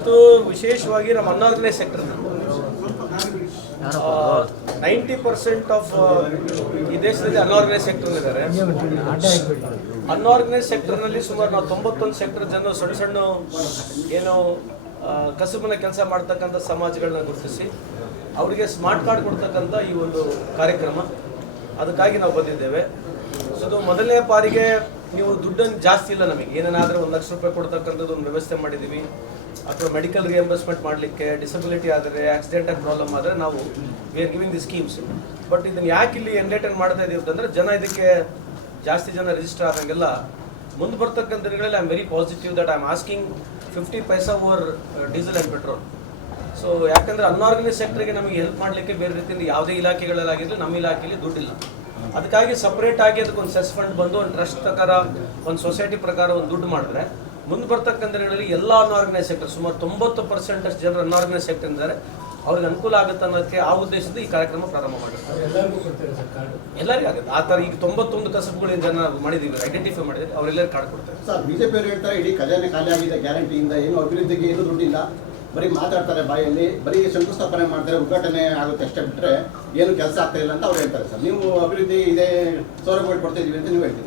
ಇವತ್ತು ವಿಶೇಷವಾಗಿ ನಮ್ಮ unorganised sector ninety percent of ಈ ದೇಶದಲ್ಲಿ ಅನ್ಆರ್ಗನೈಸ್ ಸೆಕ್ಟರ್ ಇದ್ದಾರೆ. ಅನ್ಆರ್ಗನೈಸ್ ಸೆಕ್ಟರ್ನಲ್ಲಿ ಸುಮಾರು ನಾವು ತೊಂಬತ್ತೊಂದು ಸೆಕ್ಟರ್ ಜನ ಸಣ್ಣ ಸಣ್ಣ ಏನು ಕಸುಬಿನ ಕೆಲಸ ಮಾಡ್ತಕ್ಕಂಥ ಸಮಾಜಗಳನ್ನ ಗುರುತಿಸಿ ಅವರಿಗೆ ಸ್ಮಾರ್ಟ್ ಕಾರ್ಡ್ ಕೊಡ್ತಕ್ಕಂಥ ಈ ಒಂದು ಕಾರ್ಯಕ್ರಮ. ಅದಕ್ಕಾಗಿ ನಾವು ಬಂದಿದ್ದೇವೆ. ಸೊ ಅದು ಮೊದಲನೇ ಬಾರಿಗೆ ನೀವು ದುಡ್ಡನ್ನು ಜಾಸ್ತಿ ಇಲ್ಲ ನಮಗೆ. ಏನೇನಾದರೂ ಒಂದು ಲಕ್ಷ ರೂಪಾಯಿ ಕೊಡ್ತಕ್ಕಂಥದ್ದು ಒಂದು ವ್ಯವಸ್ಥೆ ಮಾಡಿದ್ದೀವಿ. ಅಥವಾ ಮೆಡಿಕಲ್ ರಿಯಂಬರ್ಸ್ಮೆಂಟ್ ಮಾಡಲಿಕ್ಕೆ ಡಿಸಬಿಲಿಟಿ ಆದರೆ ಆಕ್ಸಿಡೆಂಟಲ್ ಪ್ರಾಬ್ಲಮ್ ಆದರೆ ನಾವು we are giving the schemes but ಇದನ್ನು ಯಾಕೆ ಇಲ್ಲಿ ಎನ್ಲೈಟನ್ ಮಾಡ್ತಾ ಇದೀವಿ ಅಂತಂದ್ರೆ ಜನ ಇದಕ್ಕೆ ಜಾಸ್ತಿ ಜನ ರಿಜಿಸ್ಟರ್ ಆದಂಗೆಲ್ಲ ಮುಂದೆ ಬರ್ತಕ್ಕಂಥ ದಿನಗಳಲ್ಲಿ I am very positive that I am asking fifty paise over diesel and petrol so ಯಾಕಂದರೆ ಅನ್ಆರ್ಗನೈಸ್ ಸೆಕ್ಟ್ರಿಗೆ ನಮಗೆ ಹೆಲ್ಪ್ ಮಾಡಲಿಕ್ಕೆ ಬೇರೆ ರೀತಿಯಿಂದ ಯಾವುದೇ ಇಲಾಖೆಗಳಲ್ಲಾಗಿರಲಿ ನಮ್ಮ ಇಲಾಖೆಯಲ್ಲಿ ದುಡ್ಡಿಲ್ಲ. ಅದಕ್ಕಾಗಿ ಸಪ್ರೇಟ್ ಆಗಿ ಅದಕ್ಕೊಂದು ಸೆಸ್ ಫಂಡ್ ಬಂದು ಒಂದು ಟ್ರಸ್ಟ್ ಪ್ರಕಾರ, ಒಂದು ಸೊಸೈಟಿ ಪ್ರಕಾರ ಒಂದು ದುಡ್ಡು ಮಾಡಿದ್ರೆ ಮುಂದೆ ಬರ್ತಕ್ಕಂಥ ದಿನಗಳಲ್ಲಿ ಎಲ್ಲ ಅನ್ಆರ್ಗನೈಸ್ ಸೆಕ್ಟರ್ ಸುಮಾರು ತೊಂಬತ್ತು ಪರ್ಸೆಂಟ್ ಅಷ್ಟು ಜನರು ಅನ್ಆರ್ಗನೈಸ್ ಸೆಕ್ಟರ್ ಇದ್ದಾರೆ ಅವ್ರಿಗೆ ಅನುಕೂಲ ಆಗುತ್ತೆ ಅನ್ನೋದಕ್ಕೆ ಆ ಉದ್ದೇಶದಿಂದ ಈ ಕಾರ್ಯಕ್ರಮ ಪ್ರಾರಂಭ ಮಾಡಿರ್ತಾರೆ. ಎಲ್ಲರಿಗೂ ಆಗುತ್ತೆ. ಆ ಥರ ಈಗ ತೊಂಬತ್ತೊಂದು ಕಸಬುಗಳು ಏನು ಜನ ಮಾಡಿದ್ದೀವಿ ಐಡೆಂಟಿಫೈ ಮಾಡಿದ್ರೆ ಅವರೆಲ್ಲರೂ ಕಾರ್ಡ್ ಕೊಡ್ತಾರೆ. ಸರ್ ಬಿಜೆಪಿ ಅವರು ಹೇಳ್ತಾರೆ ಇಡೀ ಖಜಾನೆ ಖಾಲಿ ಆಗಿದೆ ಗ್ಯಾರಂಟಿಯಿಂದ ಏನು ಅಭಿವೃದ್ಧಿಗೆ ಏನು ದುಡ್ಡಿಲ್ಲ. ಬರೀ ಮಾತಾಡ್ತಾರೆ ಬಾಯಲ್ಲಿ ಬರೀ ಶಂಕುಸ್ಥಾಪನೆ ಮಾಡ್ತಾರೆ ಉದ್ಘಾಟನೆ ಆಗುತ್ತೆ ಅಷ್ಟೇ ಬಿಟ್ಟರೆ ಏನು ಕೆಲಸ ಆಗ್ತಾ ಇಲ್ಲ ಅಂತ ಅವ್ರು ಹೇಳ್ತಾರೆ ಸರ್. ನೀವು ಅಭಿವೃದ್ಧಿ ಇದೇ ಸೌಲಭ್ಯಗಳು ಕೊಡ್ತಾ ಇದ್ದೀವಿ ಅಂತ ನೀವು ಹೇಳ್ತೀರಿ?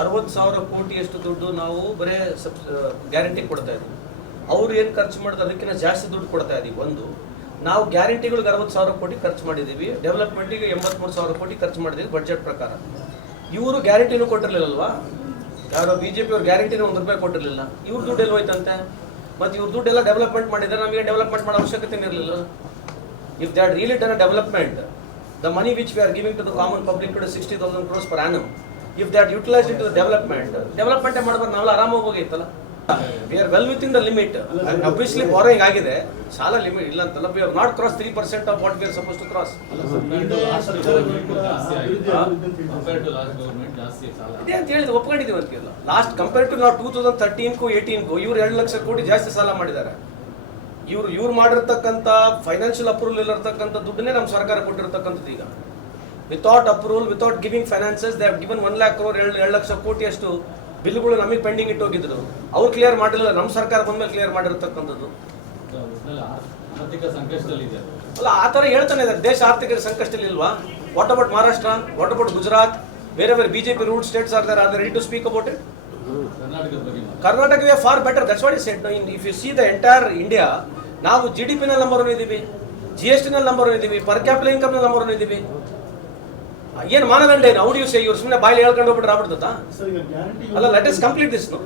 ಅರವತ್ತು ಸಾವಿರ ಕೋಟಿಯಷ್ಟು ದುಡ್ಡು ನಾವು ಬರೇ ಸಬ್ ಗ್ಯಾರಂಟಿ ಕೊಡ್ತಾ ಇದ್ವಿ. ಅವ್ರು ಏನು ಖರ್ಚು ಮಾಡಿದ್ರು ಅದಕ್ಕಿಂತ ಜಾಸ್ತಿ ದುಡ್ಡು ಕೊಡ್ತಾ ಇದೀವಿ. ಒಂದು, ನಾವು ಗ್ಯಾರಂಟಿಗಳಿಗೆ ಅರವತ್ತು ಸಾವಿರ ಕೋಟಿ ಖರ್ಚು ಮಾಡಿದ್ದೀವಿ. ಡೆವಲಪ್ಮೆಂಟಿಗೆ ಎಂಬತ್ಮೂರು ಸಾವಿರ ಕೋಟಿ ಖರ್ಚು ಮಾಡಿದ್ದೀವಿ ಬಜೆಟ್ ಪ್ರಕಾರ. ಇವರು ಗ್ಯಾರಂಟಿನೂ ಕೊಟ್ಟಿರಲಿಲ್ಲಲ್ವಾ? ಯಾರೋ ಬಿ ಜೆ ಪಿ ಅವ್ರು ಗ್ಯಾರಂಟಿನೂ ಒಂದು ರೂಪಾಯಿ ಕೊಟ್ಟಿರಲಿಲ್ಲ. ಇವ್ರ ದುಡ್ಡು ಎಲ್ಲಿ ಹೋಯ್ತಂತೆ? ಮತ್ತು ಇವ್ರ ದುಡ್ಡೆಲ್ಲ ಡೆವಲಪ್ಮೆಂಟ್ ಮಾಡಿದರೆ ನಮಗೆ ಡೆವಲಪ್ಮೆಂಟ್ ಮಾಡೋ ಅವಶ್ಯಕತೆ ಇರಲಿಲ್ಲ. If that really done development the money which which we are giving to the common public sixty thousand crores crores per annum, if utilise in to development development the development, development ಮಾಡ್ಬಾರ್ದು ನಾವೆಲ್ಲ ಆರಾಮಾಗಿ ಹೋಗಿತ್ತಲ್ಲ? We are well within the limit obviously borrowing ಆಗಿದೆ. ಸಾಲ limit ಇಲ್ಲ ಅಂತಲ್ಲ we are not cross three percent of what we are suppose to cross ಇದೆ ಅಂತ ಹೇಳಿದ್ರೆ. ಒಪ್ಕೊಂಡಿದ್ದೀವಿ ಅಂತಿಲ್ಲ ಲಾಸ್ಟ್ ಕಂಪೇರ್ ಟು ನಾವು ಟೂ ತೌಸಂಡ್ ತರ್ಟೀನ್ಗೂ ಏಯ್ಟೀನ್ಗೂ ಇವ್ರು ಎರಡು ಲಕ್ಷ ಕೋಟಿ ಜಾಸ್ತಿ ಸಾಲ ಮಾಡಿದ್ದಾರೆ. ಇವ್ರು ಇವ್ರು ಮಾಡಿರ್ತಕ್ಕಂಥ ಫೈನಾನ್ಷಿಯಲ್ ಅಪ್ರೂವಲ್ ಇಲ್ಲಿರ್ತಕ್ಕಂಥ ದುಡ್ಡನ್ನೇ ನಮ್ಮ ಸರ್ಕಾರ ಕೊಟ್ಟಿರ್ತಕ್ಕಂಥದ್ದು ಈಗ. Without approval without giving finances they have given one lakh crore ಎರಡು ಎರಡು ಲಕ್ಷ ಕೋಟಿ ಅಷ್ಟು ಬಿಲ್ಗಳು ನಮಗೆ ಪೆಂಡಿಂಗ್ ಇಟ್ಟು ಹೋಗಿದ್ರು ಅವ್ರು ಕ್ಲಿಯರ್ ಮಾಡಿಲ್ಲ ನಮ್ಮ ಸರ್ಕಾರ ಬಂದ್ಮೇಲೆ ಕ್ಲಿಯರ್ ಮಾಡಿರ್ತಕ್ಕಂಥದ್ದು. ಅಲ್ಲ, ಆ ಥರ ಹೇಳ್ತಾನೆ ಇದ್ದಾರೆ ದೇಶ ಆರ್ಥಿಕ ಸಂಕಷ್ಟದಲ್ಲಿ ಇಲ್ವಾ? What about Maharashtra what about Gujarat ಬೇರೆ ಬೇರೆ BJP ruled states are there are ready to speak about it. Karnataka we far better that's what is set in if you see the entire India ನಾವು G D ಪಿನಲ್ಲಿ number one ಇದ್ದೀವಿ G S ಟಿನಲ್ಲಿ number one ಇದ್ದೀವಿ per capital ಇನ್ಕಮ್ನಲ್ಲಿ number one ಇದ್ದೀವಿ. ಏನು ಮಾನದಂಡ ಏನು? ಔಡಿ ಯೂಸ್ ಇವ್ರು ಸುಮ್ಮನೆ ಬಾಯಲ್ಲಿ ಹೇಳ್ಕೊಂಡು ಹೋಗ್ಬಿಟ್ರೆ ಆಗ್ಬಿಡ್ತಾ ಅಲ್ಲ let us complete this no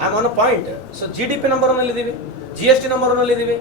I am on a point so G D P number one ಇದ್ದೀವಿ G S T number one ಇದ್ದೀವಿ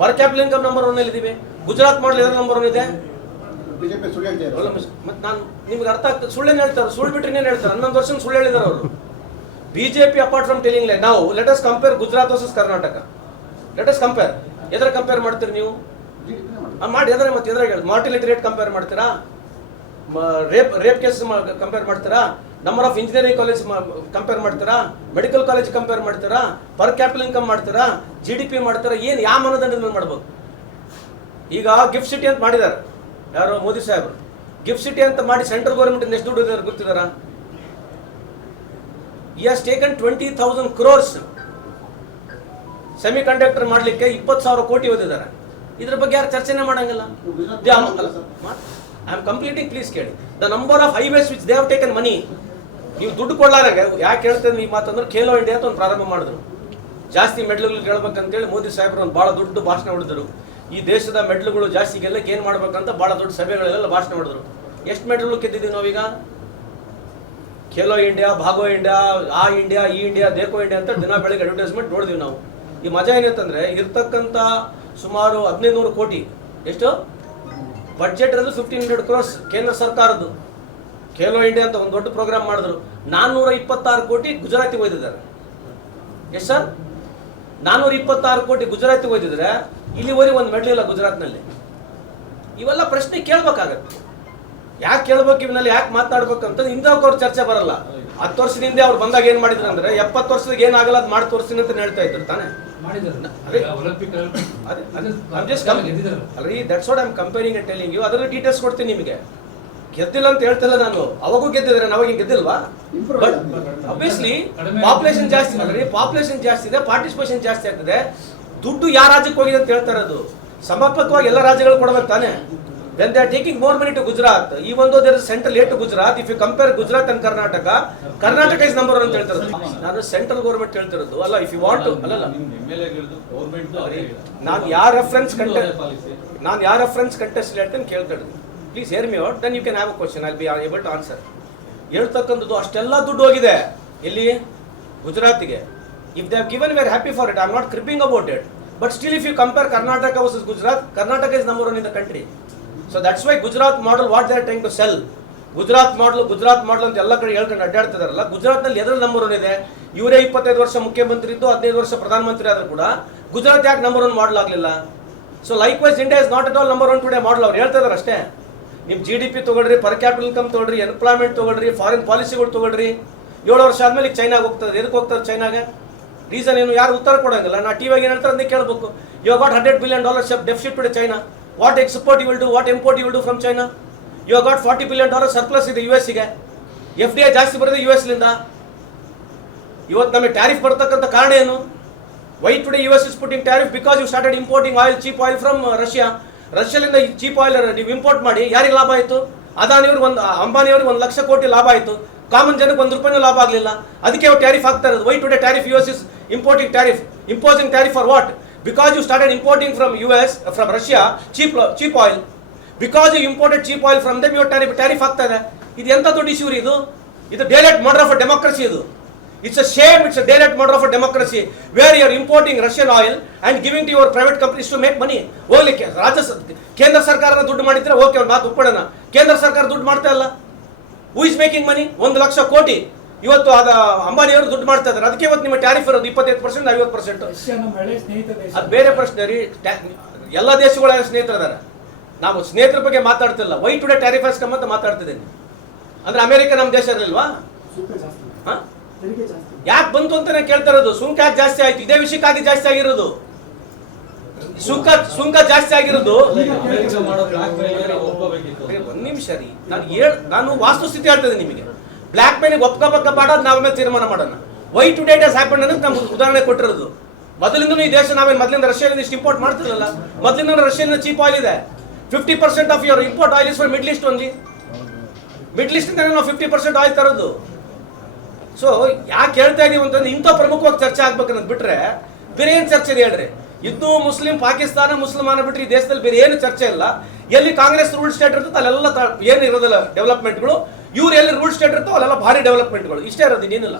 per capital income number one ಇದ್ದೀವಿ ಗುಜರಾತ್ ಮಾಡಲ್ ಯಾವ ನಂಬರ್ ಒನ್ ಇದೆ ಮತ್ತೆ ನಾನು ನಿಮ್ಗೆ ಅರ್ಥ ಆಗ್ತದೆ ಸುಳ್ಳೇನು ಹೇಳ್ತಾರೆ ಸುಳ್ಳು ಬಿಟ್ಟರೆ ಇನ್ನೇನು ಹೇಳ್ತಾರೆ? ಹನ್ನೊಂದು ವರ್ಷ ಸುಳ್ಳು ಹೇಳಿದಾರೆ ಅವರು. BJP apart from telling lie ನಾವು let us compare Gujarat versus Karnataka let us compare ಎದ್ರ ಕಂಪೇರ್ ಮಾಡ್ತೀರಿ ನೀವು? ಮಾಡಿ ಎದ್ರೆ ಮತ್ತೆ ಎದ್ರಾಗ ಹೇಳಿ ಮಾರ್ಟಿಲಿಟಿ ರೇಟ್ ಕಂಪೇರ್ ಮಾಡ್ತೀರಾ? ರೇಪ್ ರೇಪ್ ಕೇಸ್ ಕಂಪೇರ್ ಮಾಡ್ತೀರಾ? Number of engineering college compare ಮಾಡ್ತೀರಾ? ಮೆಡಿಕಲ್ ಕಾಲೇಜ್ ಕಂಪೇರ್ ಮಾಡ್ತೀರಾ? ಪರ್ ಕ್ಯಾಪಿಟಲ್ ಇನ್ಕಮ್ ಮಾಡ್ತೀರಾ? ಜಿ ಡಿ ಪಿ ಮಾಡ್ತೀರಾ? ಏನು ಯಾವ ಮಾನದಂಡದ ಮೇಲೆ ಮಾಡ್ಬೋದು? ಈಗ ಗಿಫ್ಟ್ ಸಿಟಿ ಅಂತ ಮಾಡಿದ್ದಾರೆ. ಯಾರು? ಮೋದಿ ಸಾಹೇಬರು. ಗಿಫ್ಟ್ ಸಿಟಿ ಅಂತ ಮಾಡಿ ಸೆಂಟ್ರಲ್ ಗೌರ್ಮೆಂಟ್ ಎಷ್ಟು ದುಡ್ಡು ಗೊತ್ತಿದಾರ ಈ has taken twenty thousand crores semiconductor ಮಾಡಲಿಕ್ಕೆ ಇಪ್ಪತ್ತು ಸಾವಿರ ಕೋಟಿ ಓದಿದ್ದಾರೆ. ಇದ್ರ ಬಗ್ಗೆ ಯಾರು ಚರ್ಚೆನೇ ಮಾಡಂಗಿಲ್ಲ. ಐ ಆಮ್ ಕಂಪ್ಲೀಟಿಂಗ್ ಪ್ಲೀಸ್ ಕೇಳಿ. The number of highways which they have taken money ನೀವು ದುಡ್ಡು ಕೊಡ್ಲಾರಾಗ ಯಾಕೆ ಹೇಳ್ತೇನೆ ಈ ಮಾತಂದ್ರೆ ಖೇಲೋ ಇಂಡಿಯಾ ಅಂತ ಒಂದು ಪ್ರಾರಂಭ ಮಾಡಿದ್ರು. ಜಾಸ್ತಿ ಮೆಡ್ಲುಗಳು ಗೆಲ್ಬೇಕಂತೇಳಿ ಮೋದಿ ಸಾಹೇಬರು ಒಂದು ಭಾಳ ದೊಡ್ಡ ಭಾಷಣ ಹೊಡೆದರು. ಈ ದೇಶದ ಮೆಡ್ಲುಗಳು ಜಾಸ್ತಿ ಗೆಲ್ಲಕ್ಕೆ ಏನು ಮಾಡ್ಬೇಕಂತ ಭಾಳ ದೊಡ್ಡ ಸಭೆಗಳೆಲ್ಲ ಭಾಷಣ ಹೊಡೆದ್ರು. ಎಷ್ಟು ಮೆಡ್ಲುಗಳು ಗೆದ್ದಿದ್ದೀವಿ ನಾವೀಗ ಖೇಲೋ ಇಂಡಿಯಾ ಭಾಗೋ ಇಂಡಿಯಾ ಆ ಇಂಡಿಯಾ ಈ ಇಂಡಿಯಾ ದೇಕೋ ಇಂಡಿಯಾ ಅಂತ ದಿನ ಬೆಳಗ್ಗೆ ಅಡ್ವರ್ಟೈಸ್ಮೆಂಟ್ ನೋಡಿದ್ವಿ ನಾವು. ಈ ಮಜಾ ಏನಂತಂದ್ರೆ ಇರ್ತಕ್ಕಂಥ ಸುಮಾರು ಹದಿನೈದು ನೂರು ಕೋಟಿ. ಎಷ್ಟು? ಬಡ್ಜೆಟ್ ಫಿಫ್ಟೀನ್ ಹಂಡ್ರೆಡ್ ಕ್ರೋರ್ಸ್ ಕೇಂದ್ರ ಸರ್ಕಾರದ್ದು. ಖೇಲೋ ಇಂಡಿಯಾ ಅಂತ ಒಂದು ದೊಡ್ಡ ಪ್ರೋಗ್ರಾಮ್ ಮಾಡಿದ್ರು. ನಾನ್ನೂರ ಇಪ್ಪತ್ತಾರು ಕೋಟಿ ಗುಜರಾತಿಗೆ ಒಯ್ದಿದ್ದಾರೆ. ಎಸ್ ಸರ್ ನಾನ್ನೂರ ಇಪ್ಪತ್ತಾರು ಕೋಟಿ ಗುಜರಾತಿಗೆ ಒಯ್ದಿದ್ರೆ ಇಲ್ಲಿವರೆಗೆ ಒಂದು ಮೆಡಲ್ ಇಲ್ಲ ಗುಜರಾತ್ನಲ್ಲಿ. ಇವೆಲ್ಲ ಪ್ರಶ್ನೆ ಕೇಳ್ಬೇಕಾಗತ್ತೆ. ಯಾಕೆ ಕೇಳ್ಬೇಕು ಇವ್ನಲ್ಲಿ, ಯಾಕೆ ಮಾತಾಡ್ಬೇಕು ಅಂತ ಅವ್ರ ಚರ್ಚೆ ಬರಲ್ಲ. ಹತ್ತು ವರ್ಷದ ಹಿಂದೆ ಅವ್ರು ಬಂದಾಗ ಏನು ಮಾಡಿದ್ರು ಅಂದ್ರೆ, ಎಪ್ಪತ್ತು ವರ್ಷದಾಗ ಏನಾಗಲ್ಲ ಅದು ಮಾಡಿ ತೋರಿಸ್ತೀನಿ ಅಂತ ಹೇಳ್ತಾ ಇದ್ರು ತಾನೆ. ಅಲ್ರಿ that's what I'm comparing and telling you ಅದರ ಡೀಟೇಲ್ಸ್ ಕೊಡ್ತೀನಿ ನಿಮಗೆ. ಗೆದ್ದಿಲ್ಲ ಅಂತ ಹೇಳ್ತಿಲ್ಲ ನಾನು. ಅವಾಗೂ ಗೆದ್ದಿದ್ರೆ ನಾವಾಗ ಗೆದ್ದಿಲ್ವಾ? ಬಟ್ ಅಬ್ವಿಯಸ್ಲಿ ಪಾಪ್ಯುಲೇಷನ್ ಜಾಸ್ತಿ ಅಲ್ರಿ ಪಾಪ್ಯುಲೇಷನ್ ಜಾಸ್ತಿ ಇದೆ ಪಾರ್ಟಿಸಿಪೇಷನ್ ಜಾಸ್ತಿ ಆಗ್ತದೆ. ದುಡ್ಡು ಯಾವ ರಾಜ್ಯಕ್ಕೆ ಹೋಗಿದೆ ಅಂತ ಹೇಳ್ತಾ ಇರೋದು? ಸಮರ್ಪಕವಾಗಿ ಎಲ್ಲ ರಾಜ್ಯಗಳು ಕೊಡ್ಬೇಕು ತಾನೆ? They are taking more money to Gujarat ಈ ಒಂದು there central aid to Gujarat if you compare Gujarat and Karnataka Karnataka is number one ಅಂತ ಹೇಳ್ತಾರೆ. ನಾನು ಸೆಂಟ್ರಲ್ ಗೌರ್ಮೆಂಟ್ ಹೇಳ್ತಿರೋದು ಅಲ್ಲ ಇಫ್ ಯು ವಾಂಟ್ ಗೌರ್ಮೆಂಟ್ ನಾನು ಯಾರ ರೆಫರೆನ್ಸ್ ಕಂಟೆಸ್ಟ್ ನಾನು ಯಾರ ರೆಫರೆನ್ಸ್ ಕಂಟೆಸ್ಟ್ ಹೇಳ್ತೇನೆ ಕೇಳ್ತಾ please hear me out then you can have a question I be able to answer ಹೇಳ್ತಕ್ಕಂಥದ್ದು ಅಷ್ಟೆಲ್ಲ ದುಡ್ಡು ಹೋಗಿದೆ. ಎಲ್ಲಿ? ಗುಜರಾತಿಗೆ. If they given we are happy for it I am not cribbing about it but still if you compare Karnataka versus Gujarat Karnataka is number one in the country so that's why Gujarat model what they are trying to sell Gujarat model Gujarat model ಅಂತ ಎಲ್ಲ ಕಡೆ ಹೇಳ್ಕೊಂಡು ಅಡ್ಡಾಡ್ತಿದಾರಲ್ಲ. ಗುಜರಾತ್ನಲ್ಲಿ ಎದ್ರ number one ಇದೆ? ಇವರೇ ಇಪ್ಪತ್ತೈದು ವರ್ಷ ಮುಖ್ಯಮಂತ್ರಿ ಇದ್ದು ಹದಿನೈದು ವರ್ಷ ಪ್ರಧಾನಮಂತ್ರಿ ಆದರೂ ಕೂಡ ಗುಜರಾತ್ ಯಾಕೆ ನಂಬರ್ ಒನ್ ಮಾಡಲ್ ಆಗಲಿಲ್ಲ? So likewise India is not at all number one today model ಅವ್ರು ಹೇಳ್ತಾ ಇದಾರೆ ಅಷ್ಟೇ. ನಿಮ್ಮ ಜಿ ಡಿ ಪಿ ತೊಗೊಳ್ರಿ ಪರ್ ಕ್ಯಾಪಿಟಲ್ ಇನ್ಕಮ್ ತೊಗೊಳ್ರಿ ಎಂಪ್ಲಾಯ್ಮೆಂಟ್ ತೊಗೊಳ್ರಿ ಫಾರಿನ್ ಪಾಲಿಸಿಗಳು ತೊಗೊಳ್ರಿ. ಏಳು ವರ್ಷ ಆದಮೇಲೆ ಈಗ ಚೈನಾಗೆ ಹೋಗ್ತದೆ. ಎದಕ್ಕೆ ಹೋಗ್ತಾರೆ ಚೈನಾಗೆ ರೀಸನ್ ಏನು? ಯಾರು ಉತ್ತರ ಕೊಡೋಂಗಿಲ್ಲ. ನಾ ಟಿ ಏನು ಹೇಳ್ತಾರೆ ಅದನ್ನೇ ಕೇಳಬೇಕು. You got hundred billion dollars deficit today China what export you will do what import you will do from China you got forty billion dollar surplus ಇದೆ ಯು ಎಸ್ಗೆ ಎಫ್ ಡಿ ಐ ಜಾಸ್ತಿ ಬರೋದು you ಎಸ್ಲಿಂದ ಇವತ್ತು ನಮಗೆ tariff ಬರ್ತಕ್ಕಂಥ ಕಾರಣ ಏನು? Why today U S is putting tariff because you started importing oil cheap oil from Russia ರಷ್ಯಾಲಿಂದ cheap oil ನೀವು ಇಂಪೋರ್ಟ್ ಮಾಡಿ, ಯಾರಿಗೆ ಲಾಭ ಆಯಿತು? ಅದಾನಿಯವ್ರಿಗೆ ಒಂದು ಅಂಬಾನಿಯವ್ರಿಗೆ ಒಂದು ಲಕ್ಷ ಕೋಟಿ ಲಾಭ ಆಯಿತು. ಕಾಮನ್ ಜನಕ್ಕೆ ಒಂದು ರೂಪಾಯಿನೂ ಲಾಭ ಆಗಲಿಲ್ಲ. ಅದಕ್ಕೆ ಅವ್ರು ಟ್ಯಾರಿಫ್ ಆಗ್ತಾ ಇರೋದು. Why today tariff U S is importing tariff imposing tariff for what you started importing from U S from Russia cheap cheap oil because you imported cheap oil from them you tariff tariff ಆಗ್ತಾ ಇದು ಎಂತ ದೊಡ್ಡ issue ರೀ ಇದು? ಇದು direct murder of democracy ಇದು. It's a shame it's a direct murder of democracy where you are importing Russian oil and giving to your private companies to make money ಹೋಗ್ಲಿಕ್ಕೆ ರಾಜ್ಯ ಕೇಂದ್ರ ಸರ್ಕಾರನ ದುಡ್ಡು ಮಾಡಿದ್ರೆ, ಓಕೆ ಒಂದು ಮಾತು ಒಪ್ಕೊಳ್ಳೋಣ ಕೇಂದ್ರ ಸರ್ಕಾರ ದುಡ್ಡು ಮಾಡ್ತಾ ಇಲ್ಲ. ಹೂ ಇಸ್ ಮೇಕಿಂಗ್ ಮನಿ ಒಂದು ಲಕ್ಷ ಕೋಟಿ. ಇವತ್ತು ಅದ ಅಂಬಾನಿಯವರು ದುಡ್ಡು ಮಾಡ್ತಾ ಇದ್ದಾರೆ. ಅದಕ್ಕೆ ಇವತ್ತು ನಿಮ್ಮ ಟ್ಯಾರಿಫ್ ಇರೋದು ಇಪ್ಪತ್ತೈದು ಪರ್ಸೆಂಟ್ ಐವತ್ತು ಪರ್ಸೆಂಟ್ ಅದು ಬೇರೆ ಪ್ರಶ್ನೆ ರೀ. ಎಲ್ಲ ದೇಶಗಳ ಸ್ನೇಹಿತರಿದ್ದಾರೆ ನಾವು ಸ್ನೇಹಿತರ ಬಗ್ಗೆ ಮಾತಾಡ್ತಿಲ್ಲ. ವೈ ಟುಡೇ ಟ್ಯಾರಿಫ್ ಕಮ್ಮ ಅಂತ ಮಾತಾಡ್ತಿದ್ದೀನಿ. ಅಂದ್ರೆ ಅಮೆರಿಕ ನಮ್ಮ ದೇಶ ಇರಲಿಲ್ವಾ? ಸುಂಕ ಜಾಸ್ತಿ. ಹಾ? ತೆರಿಗೆ ಜಾಸ್ತಿ. ಯಾಕೆ ಬಂತು ಅಂತಾನೆ ಕೇಳ್ತಾ ಇರೋದು. ಸುಂಕ ಯಾಕೆ ಜಾಸ್ತಿ ಆಯ್ತು? ಇದೇ ವಿಷಯಕ್ಕಾಗಿ ಜಾಸ್ತಿ ಆಗಿರೋದು. ಸುಂಕ ಸುಂಕ ಜಾಸ್ತಿ ಆಗಿರೋದು. ಒಂದ್ ನಿಮಿಷ ರೀ. ನಾನು ಹೇಳ್ ನಾನು ವಾಸ್ತುಸ್ಥಿತಿ ಹೇಳ್ತದೆ ನಿಮಗೆ. ಬ್ಲ್ಯಾಕ್ ಮೇನಿಗೆ ಒಪ್ಕೋಬೇಕ ಮಾಡೋದು ನಾವ್ ತೀರ್ಮಾನ ಮಾಡೋಣ. Why to date is happen ಅನ್ನೋದು ನಮ್ಗೆ ಉದಾಹರಣೆ ಕೊಟ್ಟಿರೋದು. ಮೊದಲಿಂದನೂ ಈ ದೇಶ ನಾವೇನು ಮೊದಲಿಂದ ರಷ್ಯಾದಿಂದ ಇಷ್ಟು ಇಂಪೋರ್ಟ್ ಮಾಡ್ತಿರಲ್ಲ ಮೊದಲಿಂದ ರಷ್ಯಾದಿಂದ ಚೀಪ್ ಆಯಿಲ್ ಇದೆ. Fifty percent of your import oil is for middle east only middle east ನಾವು ಫಿಫ್ಟಿ ಪರ್ಸೆಂಟ್ ಆಯಿಲ್ ತರೋದು. ಸೊ ಯಾಕೆ ಹೇಳ್ತಾ ಇದೀವಿ ಅಂತಂದ್ರೆ ಇಂಥ ಪ್ರಮುಖವಾಗಿ ಚರ್ಚೆ ಆಗ್ಬೇಕು ಅನ್ನೋದು ಬಿಟ್ರೆ ಬೇರೆ ಏನು ಚರ್ಚೆ ಇದೆ ಹೇಳ್ರಿ? ಇದ್ದು ಮುಸ್ಲಿಂ, ಪಾಕಿಸ್ತಾನ, ಮುಸಲ್ಮಾನ ಬಿಟ್ಟರೆ ಈ ದೇಶದಲ್ಲಿ ಬೇರೆ ಏನು ಚರ್ಚೆ ಇಲ್ಲ. ಎಲ್ಲಿ ಕಾಂಗ್ರೆಸ್ ರೂಲ್ ಸ್ಟೇಟ್ ಇರ್ತದೆ ಅಲ್ಲೆಲ್ಲ ಏನು ಇರೋದಿಲ್ಲ ಡೆವಲಪ್ಮೆಂಟ್ಗಳು ಇವ್ರು ಎಲ್ಲಿ ರೂಲ್ ಸ್ಟೇಟ್ ಇರ್ತೋ ಅಲ್ಲೆಲ್ಲ ಭಾರಿ ಡೆವಲಪ್ಮೆಂಟ್ಗಳು ಇಷ್ಟೇ ಇರೋದು ಇನ್ನೇನಿಲ್ಲ.